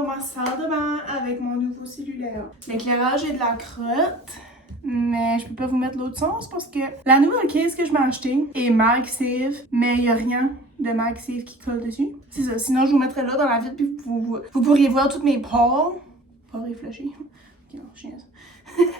dans ma salle de bain avec mon nouveau cellulaire. L'éclairage est de la crotte, mais je peux pas vous mettre l'autre sens parce que la nouvelle case que je m'ai achetée est MagSafe, mais il y a rien de MagSafe qui colle dessus. C'est ça, sinon je vous mettrai là dans la vitre puis vous pourriez voir toutes mes pores. Pores réfléchis. Ok, non, je niaise.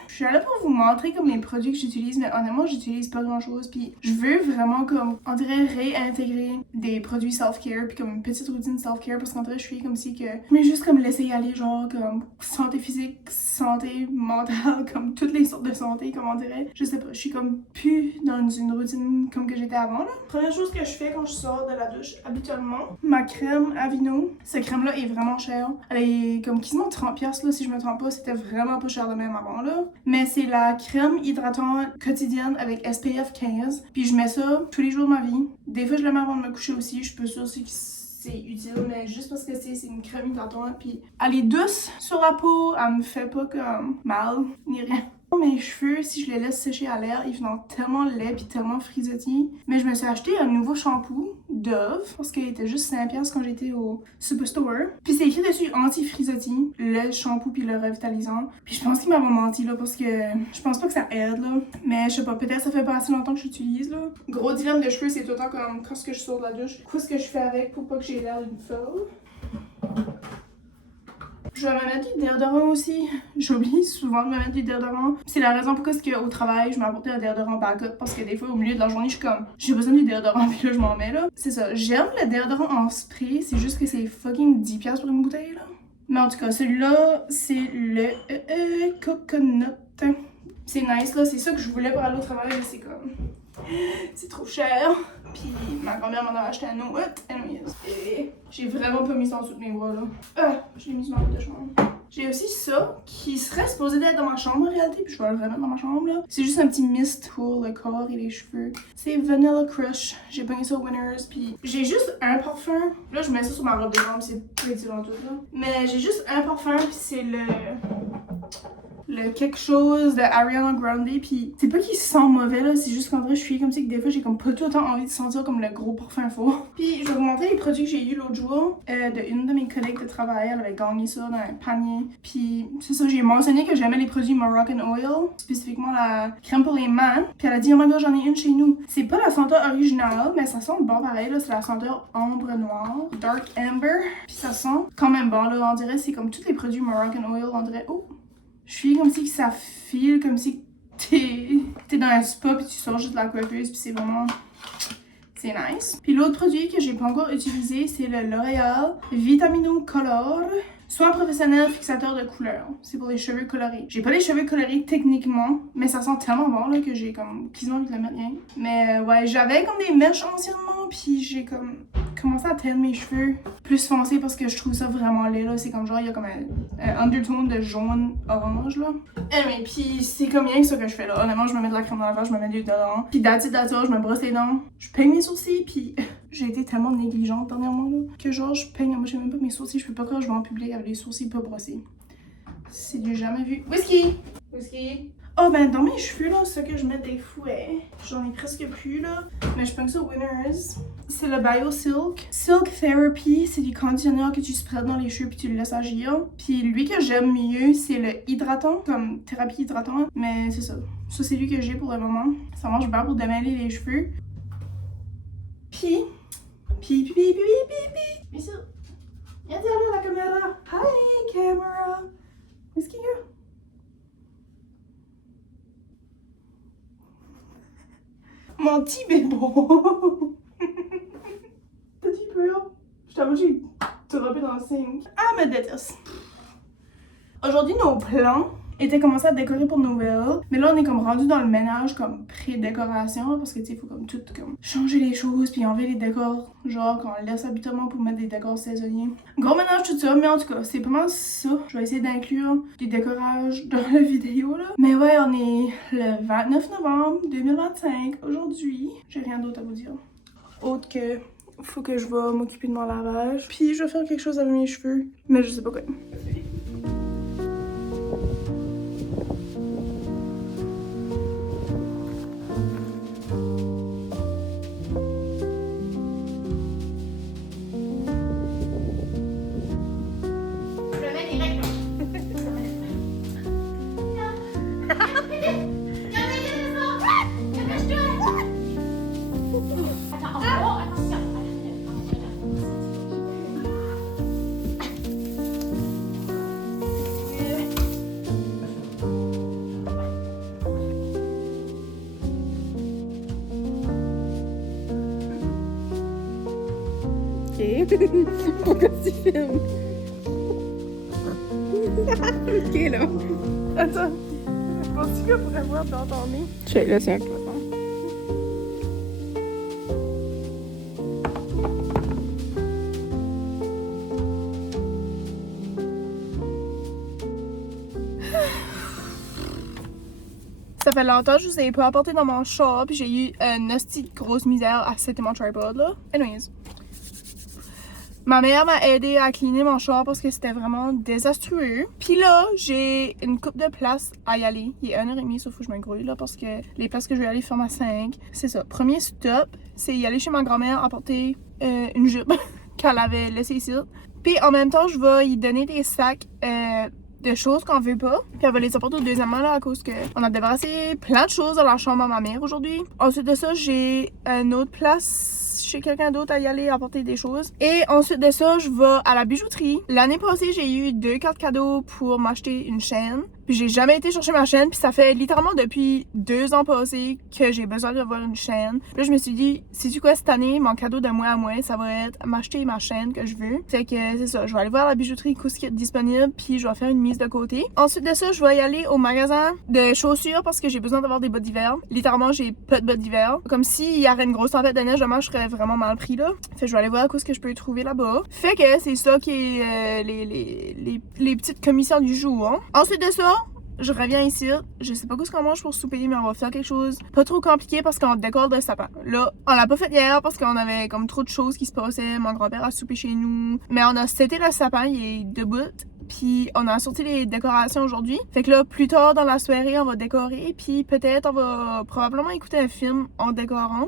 Je suis là pour vous montrer comme les produits que j'utilise, mais honnêtement j'utilise pas grand chose, puis je veux vraiment comme, on dirait réintégrer des produits self-care, puis comme une petite routine self-care, parce qu'en vrai je suis comme si que, mais juste comme laisser aller genre comme santé physique, santé mentale, comme toutes les sortes de santé, comme on dirait, je sais pas, je suis comme plus dans une routine comme que j'étais avant là. Première chose que je fais quand je sors de la douche, habituellement, ma crème Aveeno, cette crème là est vraiment chère, elle est comme quasiment 30$ là si je me trompe pas, c'était vraiment pas cher de même avant là. Mais c'est la crème hydratante quotidienne avec SPF 15. Puis je mets ça tous les jours de ma vie. Des fois, je le mets avant de me coucher aussi. Je suis pas sûre si c'est utile, mais juste parce que c'est une crème hydratante. Puis elle est douce sur la peau. Elle me fait pas comme mal ni rien. Mes cheveux, si je les laisse sécher à l'air, ils font tellement laids pis tellement frisottis. Mais je me suis acheté un nouveau shampoo Dove parce qu'il était juste 5$ quand j'étais au Superstore. Puis c'est écrit dessus anti-frisottis, le shampoo puis le revitalisant. Puis je pense qu'ils m'avaient menti là parce que je pense pas que ça aide là. Mais je sais pas, peut-être ça fait pas assez longtemps que j'utilise là. Gros dilemme de cheveux, c'est tout le temps comme quand je sors de la douche. Qu'est-ce que je fais avec pour pas que j'ai l'air d'une folle? Je vais me mettre du déodorant aussi. J'oublie souvent de me mettre du déodorant. C'est la raison pourquoi au travail, je m'ai apporté un déodorant backup. Parce que des fois, au milieu de la journée, je suis comme, j'ai besoin du déodorant, puis là, je m'en mets là. C'est ça. J'aime le déodorant en spray. C'est juste que c'est fucking 10$ pour une bouteille là. Mais en tout cas, celui-là, c'est le coconut. C'est nice là. C'est ça que je voulais pour aller au travail. Mais c'est comme, c'est trop cher. Puis ma grand-mère m'en a acheté un autre. Et j'ai vraiment pas mis ça en dessous de mes bras là. Je l'ai mis sur ma robe de chambre. J'ai aussi ça qui serait supposé être dans ma chambre en réalité, puis je vais le remettre dans ma chambre là. C'est juste un petit mist pour le corps et les cheveux. C'est Vanilla Crush. J'ai pogné ça au Winners, puis j'ai juste un parfum. Là je mets ça sur ma robe de chambre, c'est pas utile en tout là. Mais j'ai juste un parfum, puis c'est le quelque chose de Ariana Grande, puis c'est pas qu'il sent mauvais là, c'est juste qu'en vrai je suis comme si que des fois j'ai comme pas tout le temps envie de sentir comme le gros parfum fort. Puis je vais vous montrer les produits que j'ai eu l'autre jour de une de mes collègues de travail, elle avait gagné ça dans un panier. Puis c'est ça, j'ai mentionné que j'aimais les produits Moroccan Oil, spécifiquement la crème pour les mains, puis elle a dit oh my god j'en ai une chez nous. C'est pas la senteur originale, mais ça sent bon pareil là, c'est la senteur ambre noire, Dark Amber, puis ça sent quand même bon là, on dirait c'est comme tous les produits Moroccan Oil, on dirait oh. Je suis comme si ça file, comme si t'es dans un spa puis tu sors juste de la coiffeuse puis c'est vraiment... c'est nice. Puis l'autre produit que j'ai pas encore utilisé, c'est le L'Oréal Vitamino Color. Soin professionnel fixateur de couleur. C'est pour les cheveux colorés. J'ai pas les cheveux colorés techniquement, mais ça sent tellement bon là que j'ai comme quasiment envie de le mettre rien. Mais ouais, j'avais comme des mèches anciennement, puis j'ai comme commencé à teindre mes cheveux plus foncés parce que je trouve ça vraiment laid là. C'est comme genre, il y a comme un undertone de jaune orange là. Anyway, puis c'est comme rien que ça que je fais là. Honnêtement, je me mets de la crème dans la face, je me mets du déodorant. Puis that's it, je me brosse les dents. Je peigne mes sourcils, puis j'ai été tellement négligente dernièrement là que genre je peigne, moi j'ai même pas mes sourcils, je peux pas quand je vais en public avec les sourcils pas brossés. C'est du jamais vu. Whisky! Whisky! Oh ben dans mes cheveux là, ce que je mets des fouets, j'en ai presque plus là, mais je pense au Winners. C'est le Bio Silk. Silk Therapy, c'est du conditionneur que tu spreads dans les cheveux puis tu le laisses agir. Puis lui que j'aime mieux, c'est le hydratant, comme thérapie hydratante, mais c'est ça. Ça c'est lui que j'ai pour le moment. Ça marche bien pour démêler les cheveux. Puis, mais ça, viens là la caméra. Hi camera. Whisky girl. Mon petit bébé. Petit peu. Je t'avoue, j'ai droppé dans le sink. Ah, me déteste. Aujourd'hui, nos plans étaient commencés à décorer pour Noël. Mais là, on est comme rendu dans le ménage, comme pré-décoration. Parce que, tu sais, il faut comme tout comme changer les choses puis enlever les décors. Genre, qu'on laisse habituellement pour mettre des décors saisonniers. Gros ménage, tout ça. Mais en tout cas, c'est pas mal ça. Je vais essayer d'inclure des décorages dans la vidéo, là. Mais ouais, on est le 29 novembre 2025. Aujourd'hui, j'ai rien d'autre à vous dire. Autre que faut que je vais m'occuper de mon lavage. Puis je vais faire quelque chose avec mes cheveux. Mais je sais pas quoi. Pourquoi tu filmes? Ok, là. Attends. Penses-tu qu'on pourrait voir dans ton nez? Je vais laisser un peu. Ça fait longtemps que je vous ai pas apporté dans mon char, puis j'ai eu une hostie de grosse misère à setter mon tripod, là. Anyways. Ma mère m'a aidé à cleaner mon char parce que c'était vraiment désastreux. Puis là, j'ai une coupe de places à y aller. Il est 1h30, sauf que je me grouille là parce que les places que je vais aller ferment à 5. C'est ça. Premier stop, c'est y aller chez ma grand-mère apporter une jupe qu'elle avait laissée ici. Puis en même temps, je vais y donner des sacs de choses qu'on veut pas. Puis elle va les apporter au deuxièmement là à cause que on a débarrassé plein de choses dans la chambre à ma mère aujourd'hui. Ensuite de ça, j'ai une autre place chez quelqu'un d'autre à y aller apporter des choses. Et ensuite de ça, je vais à la bijouterie. L'année passée, j'ai eu 2 cartes cadeaux pour m'acheter une chaîne. Puis j'ai jamais été chercher ma chaîne. Puis ça fait littéralement depuis 2 ans passés que j'ai besoin d'avoir une chaîne. Puis là, je me suis dit, sais-tu quoi, cette année, mon cadeau de moi à moi, ça va être m'acheter ma chaîne que je veux. Fait que c'est ça, je vais aller voir la bijouterie ce qui est disponible. Puis je vais faire une mise de côté. Ensuite de ça, je vais y aller au magasin de chaussures parce que j'ai besoin d'avoir des bottes d'hiver. Littéralement, j'ai pas de bottes d'hiver. Comme s'il y avait une grosse tempête de neige, demain, je serais vraiment mal pris là. Fait que je vais aller voir ce que je peux trouver là-bas. Fait que c'est ça qui est les petites commissions du jour. Hein. Ensuite de ça, je reviens ici, je sais pas ce qu'on mange pour souper, mais on va faire quelque chose pas trop compliqué parce qu'on décore le sapin. Là, on l'a pas fait hier parce qu'on avait comme trop de choses qui se passaient. Mon grand-père a soupé chez nous. Mais on a seté le sapin, il est debout. Puis on a sorti les décorations aujourd'hui. Fait que là, plus tard dans la soirée, on va décorer. Puis peut-être on va probablement écouter un film en décorant.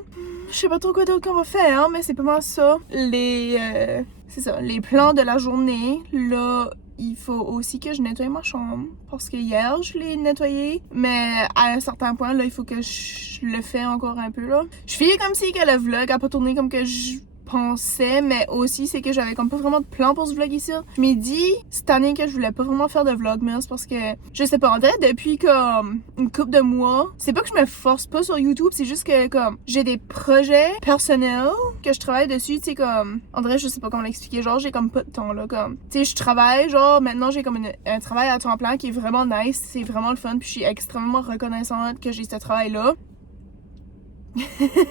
Je sais pas trop quoi d'autre qu'on va faire, hein, mais c'est pas mal ça. C'est ça, les plans de la journée. Là, il faut aussi que je nettoie ma chambre parce que hier je l'ai nettoyée, mais à un certain point là il faut que je le fais encore un peu là. Je fais comme si que le vlog a pas tourné comme que je pensais, mais aussi c'est que j'avais comme pas vraiment de plan pour ce vlog ici. Je m'ai dit cette année que je voulais pas vraiment faire de vlogmas parce que je sais pas, en vrai depuis comme une couple de mois, c'est pas que je me force pas sur YouTube, c'est juste que comme j'ai des projets personnels que je travaille dessus, tu sais comme en vrai je sais pas comment l'expliquer, genre j'ai comme pas de temps là comme tu sais je travaille genre maintenant j'ai comme un travail à temps plein qui est vraiment nice, c'est vraiment le fun puis je suis extrêmement reconnaissante que j'ai ce travail là.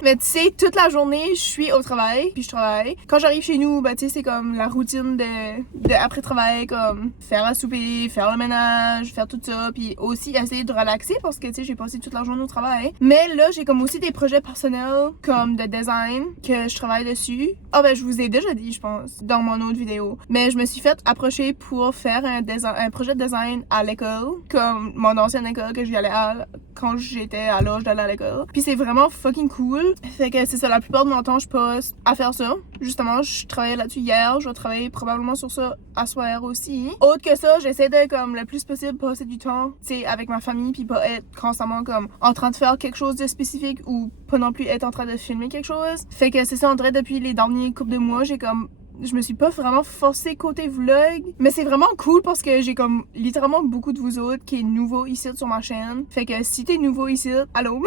Mais tu sais, toute la journée, je suis au travail, puis je travaille. Quand j'arrive chez nous, bah tu sais, c'est comme la routine de après-travail, comme faire à souper, faire le ménage, faire tout ça, puis aussi essayer de relaxer parce que tu sais, j'ai passé toute la journée au travail. Mais là, j'ai comme aussi des projets personnels, comme de design, que je travaille dessus. Ah ben, je vous ai déjà dit, je pense, dans mon autre vidéo. Mais je me suis fait approcher pour faire un projet de design à l'école, comme mon ancienne école que j'y allais à quand j'étais à l'âge d'aller à l'école. Puis c'est vraiment fucking cool. Fait que c'est ça, la plupart de mon temps, je passe à faire ça. Justement, je travaillais là-dessus hier, je vais travailler probablement sur ça à soir aussi. Autre que ça, j'essaie de, comme, le plus possible passer du temps, tu sais, avec ma famille, puis pas être constamment, comme, en train de faire quelque chose de spécifique ou pas non plus être en train de filmer quelque chose. Fait que c'est ça, en vrai, depuis les derniers couples de mois, j'ai comme je me suis pas vraiment forcée côté vlog, mais c'est vraiment cool parce que j'ai comme littéralement beaucoup de vous autres qui est nouveau ici sur ma chaîne. Fait que si t'es nouveau ici, allô,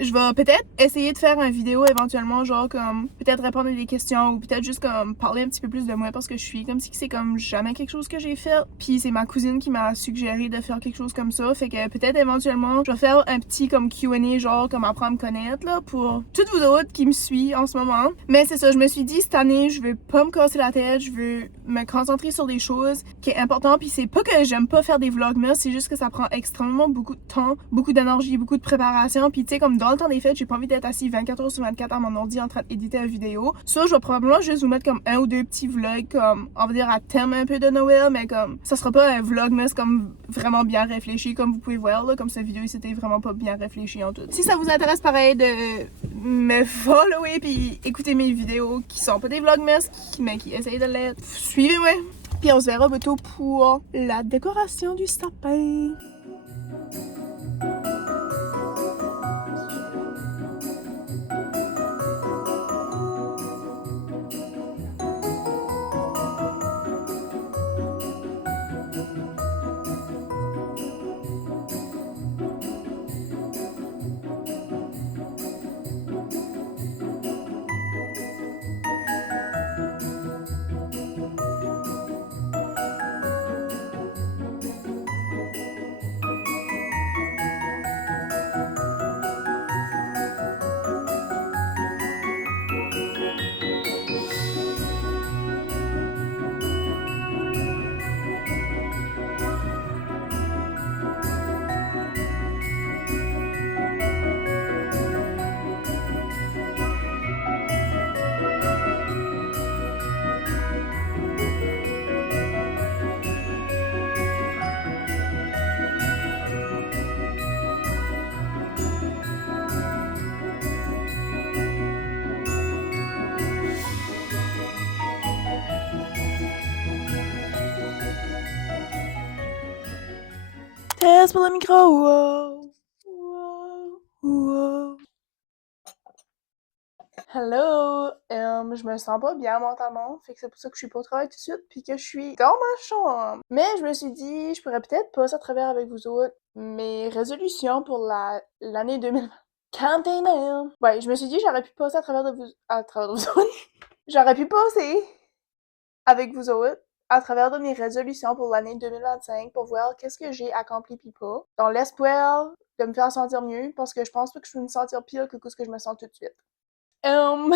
je vais peut-être essayer de faire une vidéo éventuellement, genre comme peut-être répondre à des questions ou peut-être juste comme parler un petit peu plus de moi parce que je suis comme si c'est comme jamais quelque chose que j'ai fait. Puis c'est ma cousine qui m'a suggéré de faire quelque chose comme ça, fait que peut-être éventuellement je vais faire un petit comme Q&A genre comme apprendre à me connaître là pour toutes vous autres qui me suivent en ce moment. Mais c'est ça, je me suis dit cette année je veux pas me casser la tête, je veux me concentrer sur des choses qui est important, puis c'est pas que j'aime pas faire des vlogmas, c'est juste que ça prend extrêmement beaucoup de temps, beaucoup d'énergie, beaucoup de préparation, puis tu sais comme dans le temps des fêtes, j'ai pas envie d'être assis 24 heures sur 24 à mon ordi en train d'éditer une vidéo. Ça, je vais probablement juste vous mettre comme un ou deux petits vlogs comme, on va dire à thème un peu de Noël, mais comme ça sera pas un vlogmas comme vraiment bien réfléchi comme vous pouvez voir là, comme cette vidéo c'était vraiment pas bien réfléchi en tout. Si ça vous intéresse pareil de me follower puis écouter mes vidéos qui sont pas des vlogmas, mais qui essayent de l'être, suivez-moi. Puis on se verra bientôt pour la décoration du sapin. reste pour le micro. Wow. Wow. Wow. Hello! Je me sens pas bien mentalement, fait que c'est pour ça que je suis pas au travail tout de suite, puis que je suis dans ma chambre. Mais je me suis dit, je pourrais peut-être passer à travers avec vous autres mes résolutions pour l'année 2020. Container! Ouais, je me suis dit, j'aurais pu passer à travers de vous autres. J'aurais pu passer avec vous autres à travers de mes résolutions pour l'année 2025 pour voir qu'est-ce que j'ai accompli pis pas, dans l'espoir de me faire sentir mieux, parce que je pense pas que je peux me sentir pire que ce que je me sens tout de suite. Um,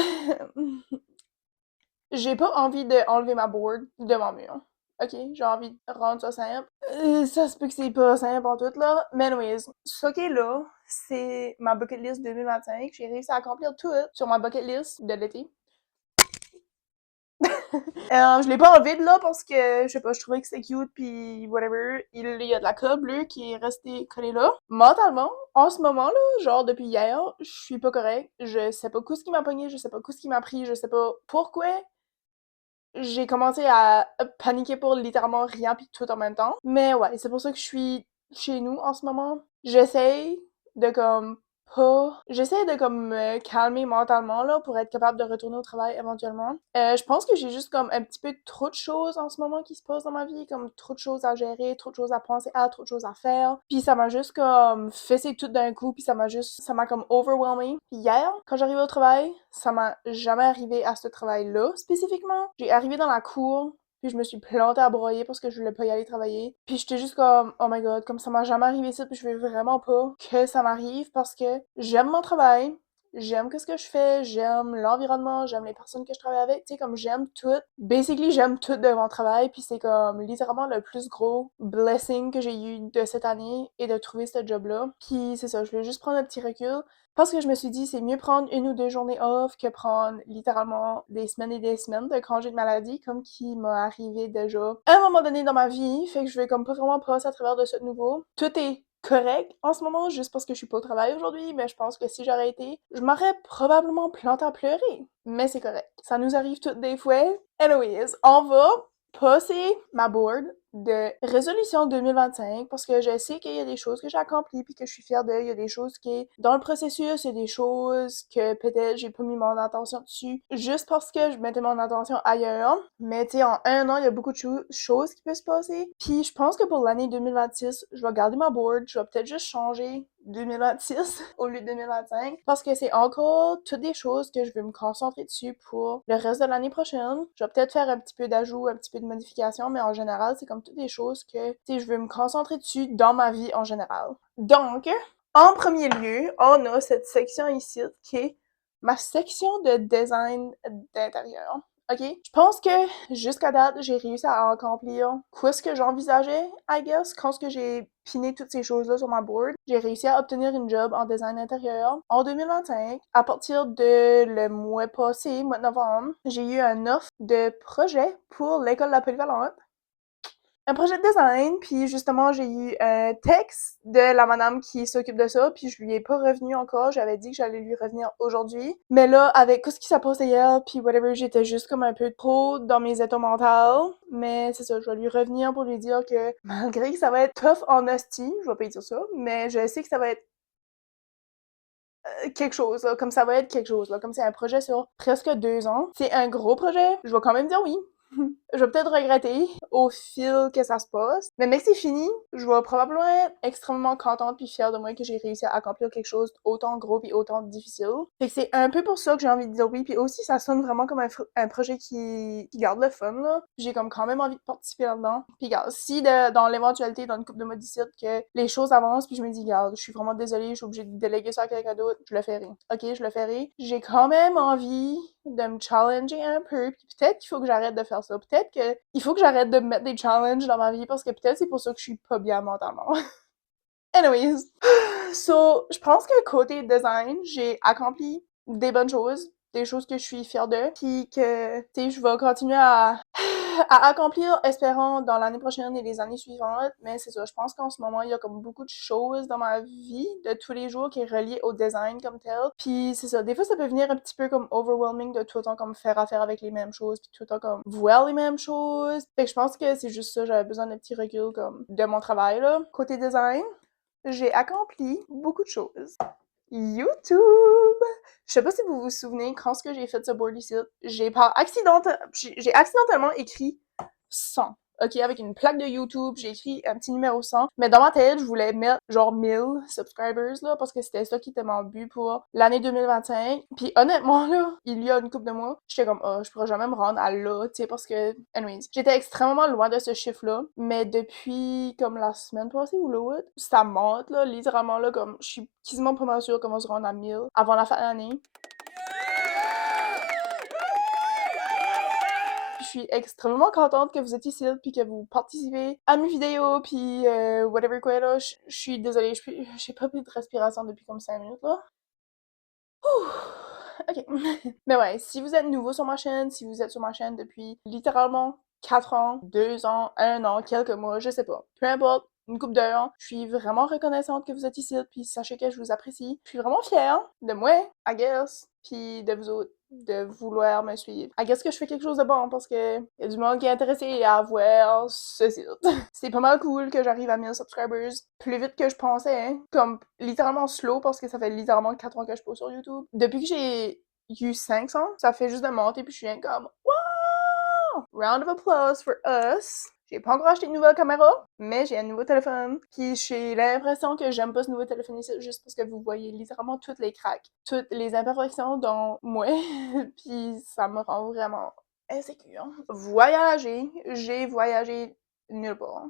j'ai pas envie d'enlever ma board de mon mur. Ok, j'ai envie de rendre ça simple. Ça se peut que c'est pas simple en tout là. Mais anyways, ce qui est là, c'est ma bucket list 2025. J'ai réussi à accomplir tout sur ma bucket list de l'été. Je l'ai pas enlevé de là parce que, je sais pas, je trouvais que c'était cute pis whatever. Il y a de la colle bleue qui est restée collée là. Mentalement, en ce moment là, genre depuis hier, je suis pas correct. Je sais pas ce qui m'a pogné, je sais pas ce qui m'a pris, je sais pas pourquoi. J'ai commencé à paniquer pour littéralement rien pis tout en même temps. Mais ouais, c'est pour ça que je suis chez nous en ce moment. J'essaye de comme pas... J'essaie de comme me calmer mentalement là pour être capable de retourner au travail éventuellement. Je pense que j'ai juste comme un petit peu trop de choses en ce moment qui se passent dans ma vie, comme trop de choses à gérer, trop de choses à penser à, trop de choses à faire. Puis ça m'a juste comme fessé tout d'un coup, puis ça m'a comme overwhelmé. Puis hier, quand j'arrivais au travail, ça m'a jamais arrivé à ce travail-là spécifiquement. J'ai arrivé dans la cour, puis je me suis plantée à broyer parce que je voulais pas y aller travailler. Puis j'étais juste comme, oh my god, comme ça m'a jamais arrivé ça, puis je veux vraiment pas que ça m'arrive parce que j'aime mon travail, j'aime ce que je fais, j'aime l'environnement, j'aime les personnes que je travaille avec, tu sais, comme j'aime tout. Basically, j'aime tout de mon travail, puis c'est comme littéralement le plus gros blessing que j'ai eu de cette année et de trouver ce job-là. Puis c'est ça, je voulais juste prendre un petit recul. Parce que je me suis dit, c'est mieux prendre 1 ou 2 journées off que prendre littéralement des semaines et des semaines de congé de maladie, comme qui m'a arrivé déjà à un moment donné dans ma vie. Fait que je vais comme pas vraiment passer à travers de ce nouveau. Tout est correct en ce moment, juste parce que je suis pas au travail aujourd'hui, mais je pense que si j'aurais été, je m'aurais probablement planté à pleurer. Mais c'est correct. Ça nous arrive toutes des fois. Anyways, on va passer ma board de résolution 2025 parce que je sais qu'il y a des choses que j'ai accomplies puis que je suis fière d'eux. Il y a des choses qui, dans le processus, il y a des choses que peut-être j'ai pas mis mon attention dessus juste parce que je mettais mon attention ailleurs. Mais tu sais, en un an, il y a beaucoup de choses qui peuvent se passer. Puis je pense que pour l'année 2026, je vais garder ma board. Je vais peut-être juste changer 2026 au lieu de 2025 parce que c'est encore toutes des choses que je veux me concentrer dessus pour le reste de l'année prochaine. Je vais peut-être faire un petit peu d'ajout, un petit peu de modification, mais en général, c'est comme toutes des choses que, tu sais, je veux me concentrer dessus dans ma vie en général. Donc, en premier lieu, on a cette section ici qui est ma section de design d'intérieur. Ok? Je pense que jusqu'à date, j'ai réussi à accomplir quoi ce que j'envisageais, I guess, quand ce que j'ai piné toutes ces choses-là sur ma board. J'ai réussi à obtenir une job en design intérieur en 2025. À partir de le mois passé, mois de novembre, j'ai eu un offre de projet pour l'école de la polyvalente. Un projet de design, puis justement, j'ai eu un texte de la madame qui s'occupe de ça, puis je lui ai pas revenu encore. J'avais dit que j'allais lui revenir aujourd'hui. Mais là, avec tout ce qui s'est passé hier, puis whatever, j'étais juste comme un peu trop dans mes états mentaux. Mais c'est ça, je vais lui revenir pour lui dire que malgré que ça va être tough en hostie, je vais pas lui dire ça, mais je sais que ça va être quelque chose, là, comme ça va être quelque chose, là, comme c'est un projet sur presque 2 ans. C'est un gros projet, je vais quand même dire oui. Je vais peut-être regretter au fil que ça se passe, mais mec, c'est fini, je vais probablement être extrêmement contente puis fière de moi que j'ai réussi à accomplir quelque chose d'autant gros puis autant difficile. Fait que c'est un peu pour ça que j'ai envie de dire oui, puis aussi ça sonne vraiment comme un projet qui garde le fun, là. J'ai comme quand même envie de participer là-dedans. Puis regarde, si dans l'éventualité, dans une couple de mois d'ici, que les choses avancent puis je me dis, regarde, je suis vraiment désolée, je suis obligée de déléguer ça à quelqu'un d'autre, je le ferai. Ok, je le ferai. J'ai quand même envie de me challenger un peu, puis peut-être qu'il faut que j'arrête de faire ça. Peut-être qu'il faut que j'arrête de me mettre des challenges dans ma vie, parce que peut-être c'est pour ça que je suis pas bien mentalement. Anyways, so, je pense que côté design, j'ai accompli des bonnes choses, des choses que je suis fière de, puis que, tu sais, je vais continuer à accomplir, espérons, dans l'année prochaine et les années suivantes. Mais c'est ça, je pense qu'en ce moment, il y a comme beaucoup de choses dans ma vie de tous les jours qui est reliée au design comme tel. Puis c'est ça, des fois, ça peut venir un petit peu comme overwhelming de tout le temps comme faire affaire avec les mêmes choses, puis tout le temps comme voir les mêmes choses. Fait que je pense que c'est juste ça, j'avais besoin d'un petit recul comme de mon travail, là. Côté design, j'ai accompli beaucoup de choses. YouTube! Je sais pas si vous vous souvenez, quand ce que j'ai fait ce board ici, j'ai accidentellement écrit 100. Ok, avec une plaque de YouTube, j'ai écrit un petit numéro 100. Mais dans ma tête, je voulais mettre genre 1000 subscribers, là, parce que c'était ça qui était mon but pour l'année 2025. Puis honnêtement, là, il y a une couple de mois, j'étais comme, oh, je pourrais jamais me rendre à là, tu sais, parce que, anyways, j'étais extrêmement loin de ce chiffre-là. Mais depuis, comme la semaine passée ou l'autre, ça monte, là, littéralement, là, comme, je suis quasiment pas mal sûre qu'on va se rendre à 1000 avant la fin de l'année. Je suis extrêmement contente que vous êtes ici, puis que vous participez à mes vidéos, puis whatever quoi, là. Je suis désolée, j'ai pas pris de respiration depuis comme 5 minutes, là. Ouh, ok. Mais ouais, si vous êtes nouveau sur ma chaîne, si vous êtes sur ma chaîne depuis littéralement 4 ans, 2 ans, 1 an, quelques mois, je sais pas. Peu importe, une couple d'heures, je suis vraiment reconnaissante que vous êtes ici, puis sachez que je vous apprécie. Je suis vraiment fière de moi, I guess, puis de vous autres, de vouloir me suivre. I guess que je fais quelque chose de bon parce que y a du monde qui est intéressé à voir ce site. C'est pas mal cool que j'arrive à 1000 subscribers plus vite que je pensais, hein. Comme littéralement slow parce que ça fait littéralement 4 ans que je pose sur YouTube. Depuis que j'ai eu 500, ça fait juste de monter puis je suis comme wow! Round of applause for us! J'ai pas encore acheté une nouvelle caméra, mais j'ai un nouveau téléphone. Puis j'ai l'impression que j'aime pas ce nouveau téléphone ici juste parce que vous voyez littéralement toutes les cracks, toutes les imperfections dans moi. Puis ça me rend vraiment insécure. Voyager, j'ai voyagé nulle part.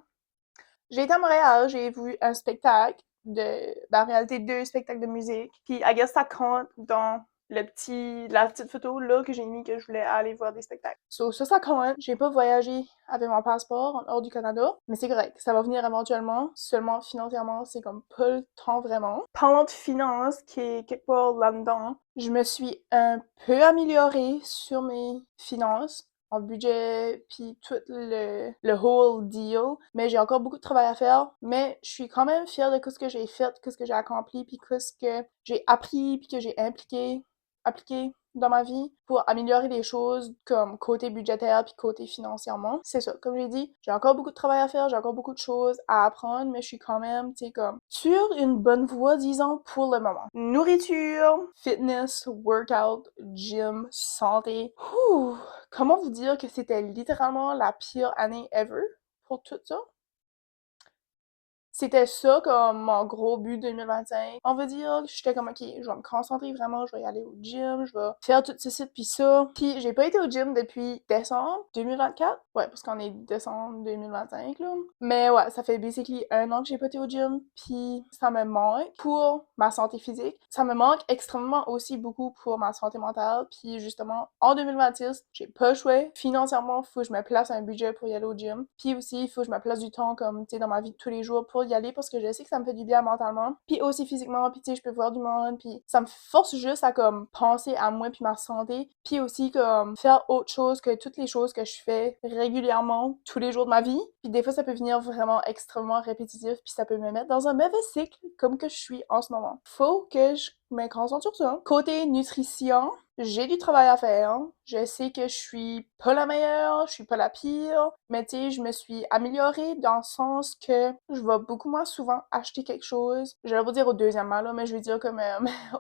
J'ai été à Montréal, j'ai vu un spectacle en réalité 2 spectacles de musique. Puis I guess ça compte dans la petite photo là que j'ai mis que je voulais aller voir des spectacles. So, ça compte. J'ai pas voyagé avec mon passeport en hors du Canada, mais c'est correct. Ça va venir éventuellement. Seulement financièrement, c'est comme pas le temps vraiment. Parlant de finances, qui est quelque part là-dedans, je me suis un peu améliorée sur mes finances en budget, puis tout le whole deal. Mais j'ai encore beaucoup de travail à faire. Mais je suis quand même fière de ce que j'ai fait, ce que j'ai accompli, puis ce que j'ai appris, puis que j'ai appliqué dans ma vie pour améliorer les choses comme côté budgétaire puis côté financièrement. C'est ça, comme j'ai dit, j'ai encore beaucoup de travail à faire, j'ai encore beaucoup de choses à apprendre, mais je suis quand même, tu sais, comme sur une bonne voie, disons, pour le moment. Nourriture, fitness, workout, gym, santé. Ouh, comment vous dire que c'était littéralement la pire année ever pour tout ça? C'était ça comme mon gros but 2025. On va dire que j'étais comme ok, je vais me concentrer vraiment, je vais y aller au gym, je vais faire tout ceci puis ça. Puis j'ai pas été au gym depuis décembre 2024. Ouais, parce qu'on est décembre 2025 là. Mais ouais, ça fait basically 1 an que j'ai pas été au gym. Puis ça me manque pour ma santé physique. Ça me manque extrêmement aussi beaucoup pour ma santé mentale. Puis justement, en 2026, j'ai pas le choix. Financièrement, faut que je me place un budget pour y aller au gym. Puis aussi, il faut que je me place du temps comme, tu sais, dans ma vie de tous les jours pour y aller parce que je sais que ça me fait du bien mentalement. Puis aussi physiquement, puis tu sais, je peux voir du monde. Puis ça me force juste à comme penser à moi puis ma santé. Puis aussi comme faire autre chose que toutes les choses que je fais régulièrement tous les jours de ma vie. Puis des fois, ça peut venir vraiment extrêmement répétitif puis ça peut me mettre dans un mauvais cycle comme que je suis en ce moment. Faut que je me concentre sur ça. Côté nutrition, j'ai du travail à faire. Je sais que je suis pas la meilleure, je suis pas la pire, mais tu sais, je me suis améliorée dans le sens que je vais beaucoup moins souvent acheter quelque chose. Je vais pas dire au deuxièmement là, mais je vais dire comme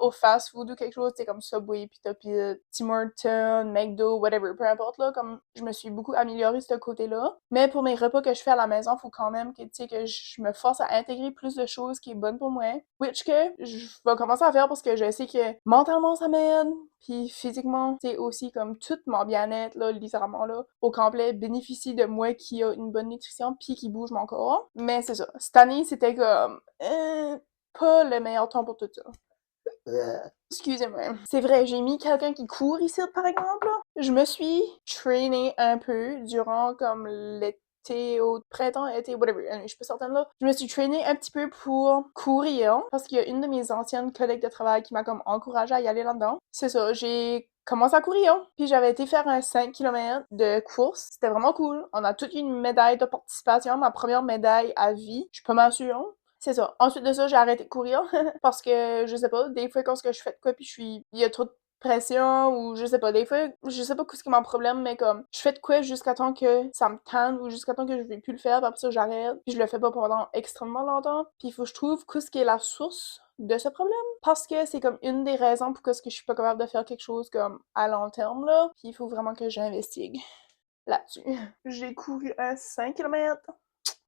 au fast-food ou quelque chose, tu sais, comme Subway, Pita Pit, Tim Hortons, McDo, whatever, peu importe là, comme je me suis beaucoup améliorée de ce côté-là. Mais pour mes repas que je fais à la maison, faut quand même que tu sais que je me force à intégrer plus de choses qui est bonne pour moi, which que je vais commencer à faire parce que je sais que mentalement ça m'aide, puis physiquement, c'est aussi comme tout mon bien-être, là, littéralement, là, au complet, bénéficie de moi qui a une bonne nutrition puis qui bouge mon corps. Mais c'est ça. Cette année, c'était comme pas le meilleur temps pour tout ça. Excusez-moi. C'est vrai, j'ai mis quelqu'un qui court ici, par exemple. Je me suis traînée un peu durant comme l'été, au printemps, été, whatever. Je suis pas certaine là. Je me suis traînée un petit peu pour courir parce qu'il y a une de mes anciennes collègues de travail qui m'a comme encouragée à y aller là-dedans. C'est ça, j'ai commencé à courir. Puis j'avais été faire un 5 km de course. C'était vraiment cool. On a toute une médaille de participation, ma première médaille à vie. Je suis pas mal sûre. C'est ça. Ensuite de ça, j'ai arrêté de courir parce que, je sais pas, des fois, quand je fais de quoi, puis il y a trop de pression ou je sais pas, des fois, je sais pas ce qui est mon problème, mais comme, je fais de quoi jusqu'à temps que ça me tente ou jusqu'à temps que je vais plus le faire, puis après ça, j'arrête, puis je le fais pas pendant extrêmement longtemps. Puis il faut que je trouve ce qui est la source de ce problème. Parce que c'est comme une des raisons pour que je suis pas capable de faire quelque chose comme à long terme, là. Puis il faut vraiment que j'investigue là-dessus. J'ai couru un 5 km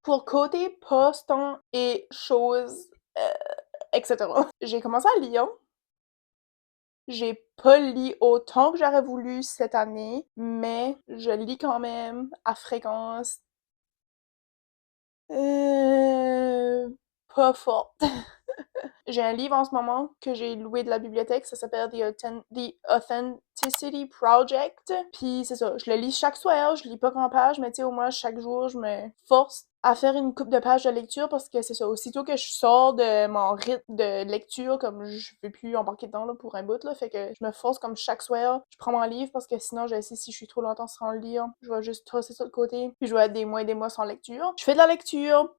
pour côté post et choses, etc. J'ai commencé à lire. J'ai pas lu autant que j'aurais voulu cette année, mais je lis quand même à fréquence pas forte. J'ai un livre en ce moment que j'ai loué de la bibliothèque, ça s'appelle The Authenticity Project. Puis c'est ça, je le lis chaque soir, je lis pas grand page, mais tu sais, au moins chaque jour, je me force à faire une coupe de pages de lecture parce que c'est ça, aussitôt que je sors de mon rythme de lecture, comme je veux plus embarquer dedans là, pour un bout, là, fait que je me force comme chaque soir, je prends mon livre parce que sinon, je sais si je suis trop longtemps sans le lire, je vais juste tosser ça de côté, puis je vais être des mois et des mois sans lecture. Je fais de la lecture,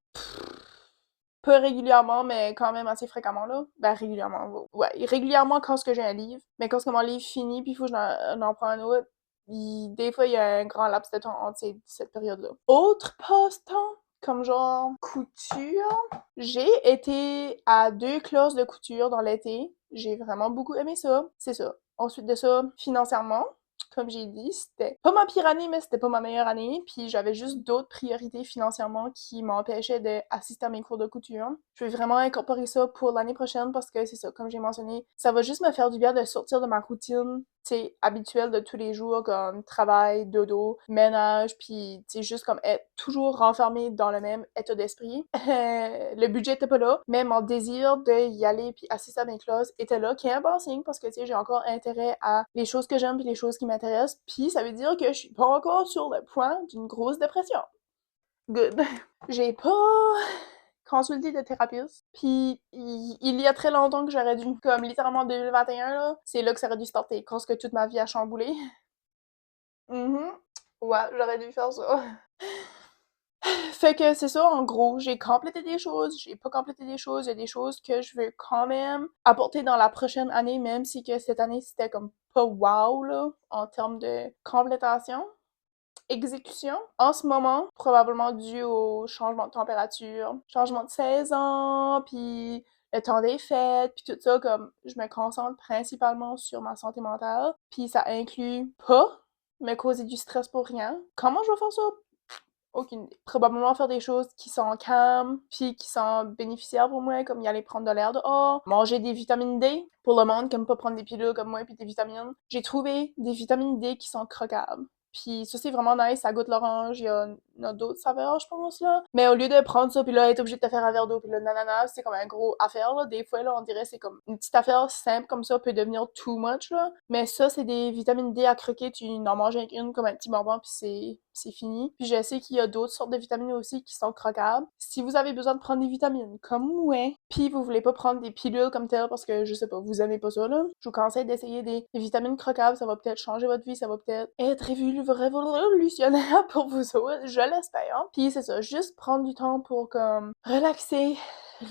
peu régulièrement, mais quand même assez fréquemment, là. Ben, régulièrement, ouais. Régulièrement quand ce que j'ai un livre. Mais quand ce que mon livre finit, puis il faut que j'en prends un autre, des fois, il y a un grand laps de temps entre cette période-là. Autre passe-temps, comme genre couture. J'ai été à 2 classes de couture dans l'été. J'ai vraiment beaucoup aimé ça. C'est ça. Ensuite de ça, financièrement, comme j'ai dit, c'était pas ma pire année, mais c'était pas ma meilleure année. Puis j'avais juste d'autres priorités financièrement qui m'empêchaient d'assister à mes cours de couture. Je vais vraiment incorporer ça pour l'année prochaine parce que c'est ça, comme j'ai mentionné, ça va juste me faire du bien de sortir de ma routine, tu sais, habituelle de tous les jours, comme travail, dodo, ménage, puis tu sais, juste comme être toujours renfermé dans le même état d'esprit. Le budget était pas là, mais mon désir d'y aller puis assister à mes classes était là, qui est un bon signe parce que tu sais, j'ai encore intérêt à les choses que j'aime puis les choses qui m'intéressent, puis ça veut dire que je suis pas encore sur le point d'une grosse dépression. Good. J'ai pas consulté de thérapeute, puis il y a très longtemps que j'aurais dû, comme littéralement 2021 là, c'est là que ça aurait dû starter, quand ce que toute ma vie a chamboulé. Mhm. Ouais, j'aurais dû faire ça. Fait que c'est ça, en gros, j'ai complété des choses, j'ai pas complété des choses, il y a des choses que je veux quand même apporter dans la prochaine année, même si que cette année c'était comme pas wow là, en termes de complétation, exécution. En ce moment, probablement dû au changement de température, changement de saison, puis le temps des fêtes, puis tout ça, comme je me concentre principalement sur ma santé mentale, puis ça inclut pas me causer du stress pour rien. Comment je vais faire ça? Aucune idée. Probablement faire des choses qui sont calmes, puis qui sont bénéficiaires pour moi, comme y aller prendre de l'air dehors, manger des vitamines D. Pour le monde qui aime pas prendre des pilules comme moi, puis des vitamines, j'ai trouvé des vitamines D qui sont croquables. Puis ça, c'est vraiment nice, ça goûte l'orange, il y a d'autres saveurs, je pense, là. Mais au lieu de prendre ça, puis là, être obligé de te faire un verre d'eau, puis là, nanana, c'est comme un gros affaire, là. Des fois, là, on dirait c'est comme une petite affaire simple comme ça peut devenir too much, là. Mais ça, c'est des vitamines D à croquer, tu en manges une comme un petit bonbon, puis c'est fini. Puis je sais qu'il y a d'autres sortes de vitamines aussi qui sont croquables. Si vous avez besoin de prendre des vitamines comme moi, puis vous voulez pas prendre des pilules comme tel parce que, je sais pas, vous aimez pas ça, là, je vous conseille d'essayer des vitamines croquables, ça va peut-être changer votre vie, ça va peut-être être révolutionnaire pour vous autres, je l'espère. Puis c'est ça, juste prendre du temps pour comme relaxer,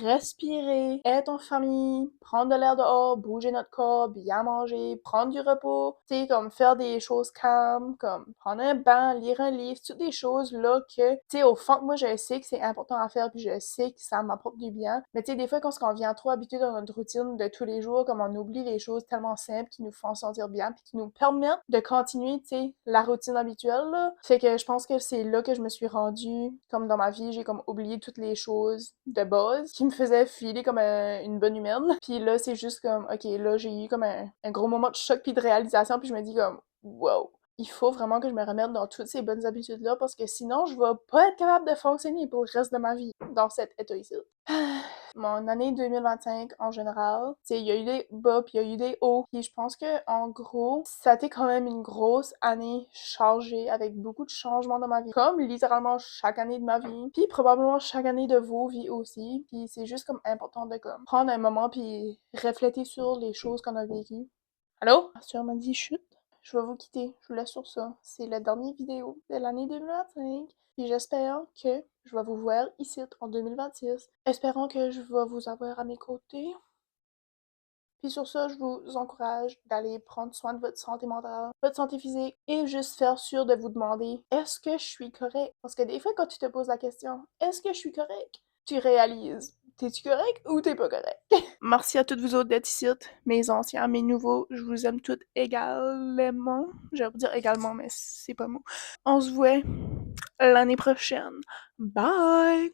respirer, être en famille, prendre de l'air dehors, bouger notre corps, bien manger, prendre du repos, tu sais, comme faire des choses calmes, comme prendre un bain, lire un livre, toutes des choses là que, tu sais, au fond de moi, je sais que c'est important à faire, puis je sais que ça m'apporte du bien. Mais tu sais, des fois, quand on vient trop habitué dans notre routine de tous les jours, comme on oublie les choses tellement simples qui nous font sentir bien, puis qui nous permettent de continuer, tu sais, la routine habituelle, là. Fait que je pense que c'est là que je me suis rendue, comme dans ma vie, j'ai comme oublié toutes les choses de base qui me faisaient filer comme une bonne humaine. Puis là, c'est juste comme, ok, là, j'ai eu comme un gros moment de choc puis de réalisation, puis je me dis comme, wow, il faut vraiment que je me remette dans toutes ces bonnes habitudes-là parce que sinon, je vais pas être capable de fonctionner pour le reste de ma vie dans cet état ici. Mon année 2025 en général, tu sais, il y a eu des bas puis il y a eu des hauts. Puis je pense que en gros, ça a été quand même une grosse année chargée avec beaucoup de changements dans ma vie. Comme littéralement chaque année de ma vie. Puis probablement chaque année de vos vies aussi. Puis c'est juste comme important de comme prendre un moment puis réfléchir sur les choses qu'on a vécues. Allô? Astur m'a dit chut. je vais vous quitter. Je vous laisse sur ça. C'est la dernière vidéo de l'année 2025. Puis j'espère que je vais vous voir ici en 2026. Espérons que je vais vous avoir à mes côtés. Puis sur ça, je vous encourage d'aller prendre soin de votre santé mentale, votre santé physique, et juste faire sûr de vous demander est-ce que je suis correct? Parce que des fois, quand tu te poses la question est-ce que je suis correct? Tu réalises t'es-tu correct ou t'es pas correct? Merci à toutes vous autres d'être ici, mes anciens, mes nouveaux, je vous aime toutes également. J'allais vous dire également, mais c'est pas mot. On se voit l'année prochaine. Bye!